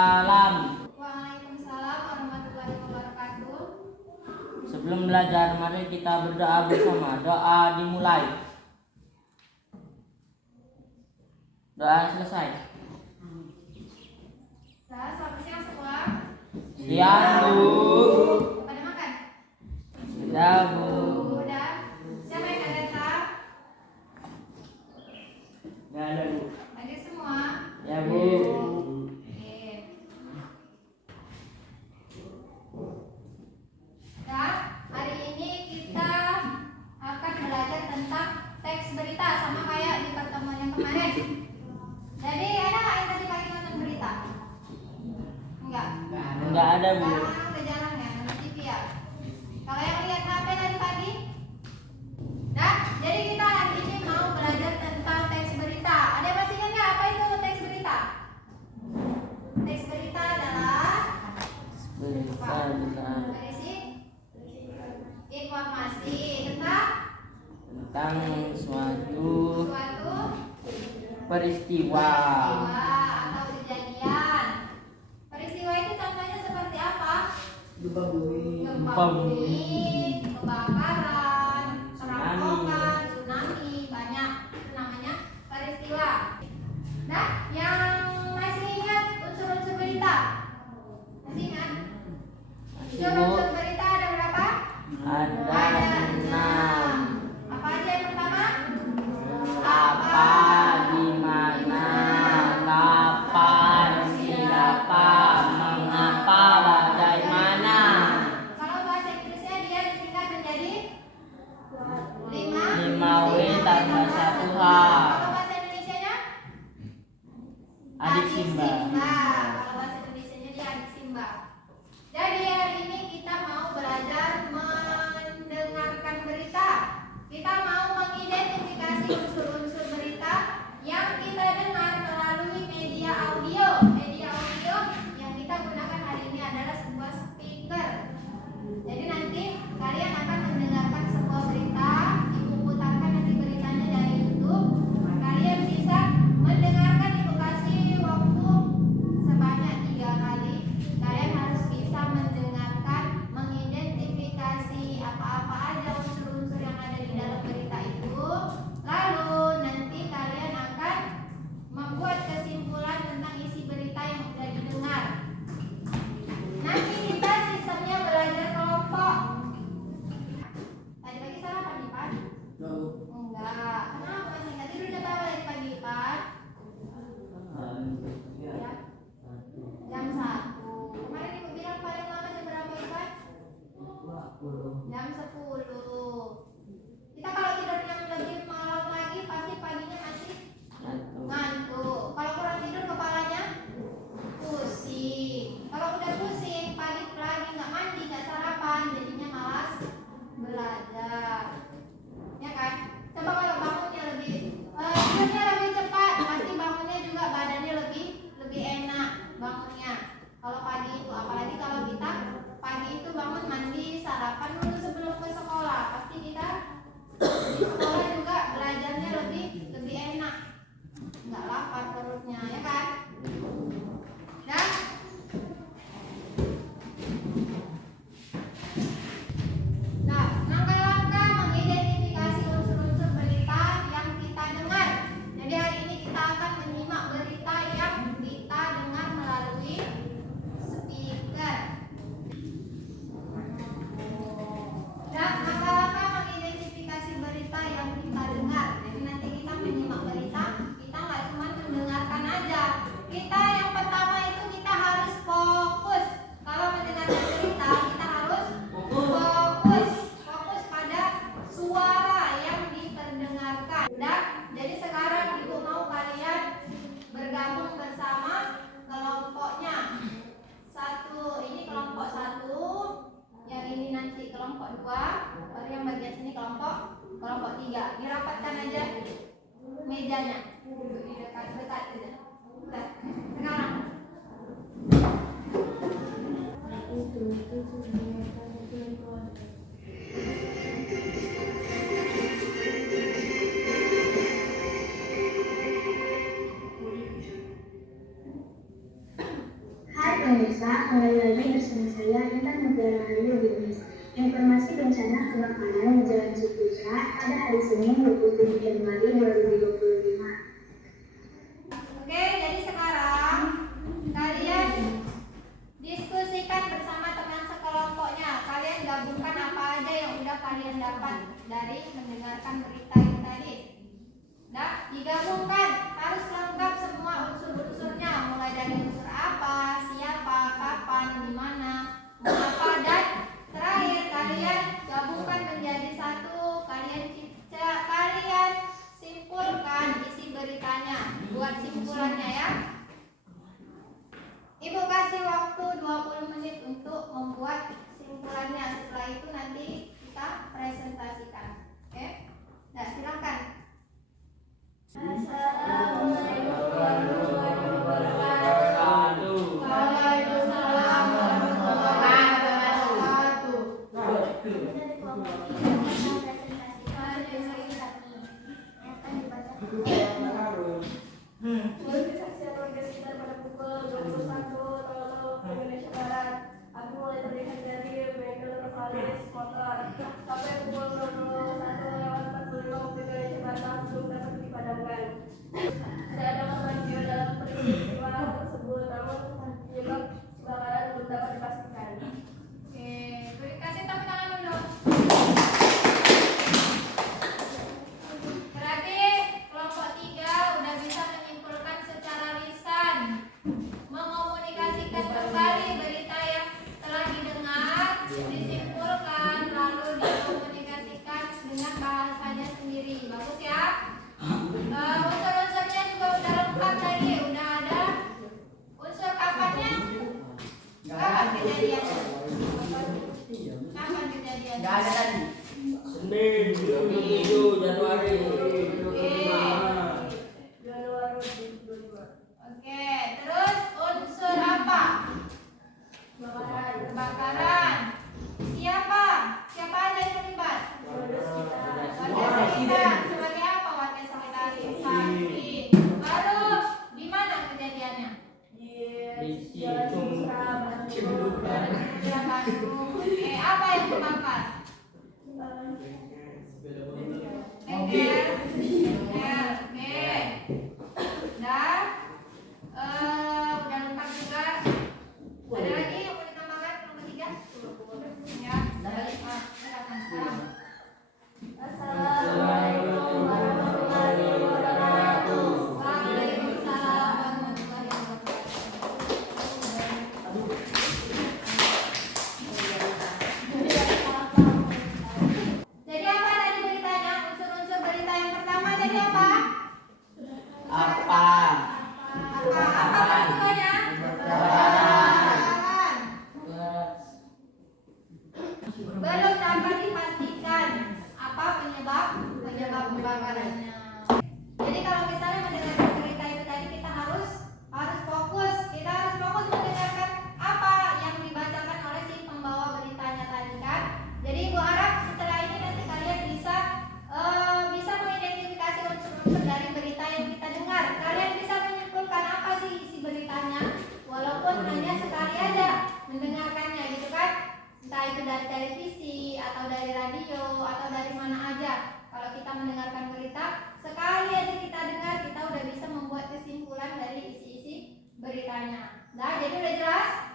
Waalaikumsalam. Waalaikumsalam warahmatullahi wabarakatuh. Sebelum belajar, mari kita berdoa bersama. Doa dimulai. Doa selesai. Nah, selamat siang semua. Siang, Bu. Pada makan? Sudah, Bu. Udah. Siapa yang nggak datang? Nggak ada, Bu. Hadir semua? Ya, Bu. Oke. Nah, hari ini kita akan belajar tentang teks berita sama kayak di pertemuan yang kemarin. Jadi ada nggak yang tadi pagi nonton berita? Enggak. Nggak ada, Bu. Sekarang udah jarang ya nonton TV ya. Kalau yang lihat HP tadi pagi? Nah, jadi kita hari ini mau belajar tentang teks berita. Ada yang masih ingat nggak apa itu teks berita? Teks berita adalah Berita. berisi informasi tentang suatu suatu peristiwa. atau kejadian. Peristiwa itu contohnya seperti apa? Gempa bumi, kebakaran, perampokan, tsunami, banyak. Itu namanya peristiwa. Nah, yang masih ingat unsur-unsur berita? Masih ingat? Masih, Bu. Unsur-unsur berita ada berapa? Ada 6. Apa aja yang pertama? Apa, di mana, kapan, siapa, mengapa, bagaimana. Kalau bahasa Inggrisnya dia disingkat menjadi 5W tambah 1H. Kalau bahasa Indonesianya? Adik Simba. Kalau bahasa Indonesianya dia adik Simba. Jadi hari ini kita mau belajar mendengarkan berita. Kita mau mengidentifikasi unsur-unsur berita yang kita dengar melalui media audio. Media audio yang kita gunakan hari ini adalah sebuah speaker. Jadi nanti kalian akan mendengarkan sebuah berita, ibu putarkan nanti beritanya dari YouTube. Kalian bisa mendengarkan, ibu kasih waktu sebanyak 3 kali. Kalian harus bisa mendengarkan, mengidentifikasi apa-apa aja unsur-unsur yang ada di dalam berita itu. Lalu nanti kalian akan membuat kesimpulan tentang isi berita yang sudah didengar. Nanti kita sistemnya belajar kelompok. Tadi pagi sarapan nih, Pak? Enggak. Kenapa masih nggak tidur udah tahu dari pagi, Pak? Ya. Jam 1. Kemarin ibu bilang paling lama jam berapa, Pak? Jam 10. Kita kalau tidur yang lebih malam lagi pasti paginya masih ngantuk. Kalau kurang tidur kepalanya pusing. Kalau udah pusing, pagi lagi nggak mandi, nggak sarapan, jadinya malas belajar. Ya kan? Coba kalau bangunnya tidurnya lebih cepat, pasti bangunnya juga badannya lebih enak bangunnya. Kalau pagi itu, apalagi kalau kita pagi itu bangun mandi, sarapan dulu sebelum ke sekolah, pasti kita di sekolah juga belajarnya lebih enak, nggak lapar perutnya, ya kan? Dan nah, langkah-langkah mengidentifikasi unsur-unsur berita yang kita dengar. Jadi hari ini kita akan menyimak berita yang kita dengar melalui speaker. Dan langkah-langkah mengidentifikasi berita yang kita dengar. Jadi nanti kita menyimak berita, kita nggak cuma mendengarkan aja. Kita yang pertama itu kita harus fokus. Kalau mendengarkan berita, kita harus fokus pada suara yang diperdengarkan. Dan jadi sekarang ibu mau kalian bergabung bersama kelompoknya. Ini kelompok 1, yang ini nanti kelompok 2, baru yang bagian sini kelompok 3. Dirapatkan aja mejanya, duduk di dekat aja. Udah, sekarang pemirsa, kembali lagi bersama saya Intan Mutiara Rahayu Binis. Informasi bencana kebakaran di Jalan Ciputra pada hari Senin 27 Januari 2025. Oke, jadi sekarang kalian diskusikan bersama teman sekelompoknya. Kalian gabungkan apa aja yang udah kalian dapat dari mendengarkan berita ini tadi. Nah, digabungkan harus lengkap semua unsur-unsurnya, mulai dari unsur apa, siapa, kapan, di mana, mengapa, dan terakhir kalian gabungkan menjadi satu. Kalian simpulkan isi beritanya. Buat simpulannya ya. Ibu kasih waktu 20 menit untuk membuat simpulannya. Setelah itu nanti kita presentasikan. Oke? Nah, silakan. Assalamualaikum warahmatullahi wabarakatuh. Waalaikumsalam warahmatullahi wabarakatuh. Dari kelompok 3 akan presentasikan presentasi yang akan dibacakan. Mobilisasi warga sekitar pada pukul 21.00 Indonesia Barat. Api mulai terlihat dari bengkel Novalis Motor sampai pukul 01.45 waktu Indonesia Barat belum dapat dipadamkan. Tidak ada korban jiwa dalam peristiwa tersebut, namun penyebab kebakaran belum dapat dipastikan. Oke, beri kasih tepuk tangan dulu. Berarti kelompok 3 udah bisa menyimpulkan secara lisan, mengomunikasikan kembali berita yang telah didengar, disimpulkan, lalu dikomunikasikan dengan bahasanya sendiri. Bagus ya. Unsur-unsurnya juga udah lengkap tadi, udah ada unsur kapannya. Kapan kejadiannya? Kapan kejadiannya? Nggak ada tadi. Senin 27 Januari 2025. Januari 2025. Oke, terus unsur apa? Kebakaran. Siapa? Siapa aja yang terlibat? Warga sekitar. Sebagai apa warga sekitar? Saksi. Lalu di mana kejadiannya? Di Jalan Ciputra, Di Bandung. Oke, apa yang terbakar? Bengkel. Oke. Dan udah lengkap juga. Ada lagi yang mau ditambahkan nomor 3? Ya. Silakan sekarang. Assalamualaikum warahmatullahi wabarakatuh. Waalaikumsalam warahmatullahi wabarakatuh. Jadi apa tadi beritanya? Unsur-unsur berita yang pertama jadi apa? Apa? Apa semuanya? Belum dapat dipastikan apa penyebab kebakarannya. Jadi kalau misalnya mendengarkan berita itu tadi kita harus fokus. Kita harus fokus mendengarkan apa yang dibacakan oleh si pembawa beritanya tadi kan. Jadi Ibu harap setelah ini nanti kalian bisa mengidentifikasi unsur-unsur dari berita yang kita dengar. Kalian bisa menyimpulkan apa sih isi beritanya, walaupun hanya sekali aja mendengarkannya gitu kan. Entah itu dari televisi atau dari radio atau dari mana aja. Kalau kita mendengarkan berita, sekali aja kita dengar, kita udah bisa membuat kesimpulan dari isi-isi beritanya. Nah, jadi udah jelas?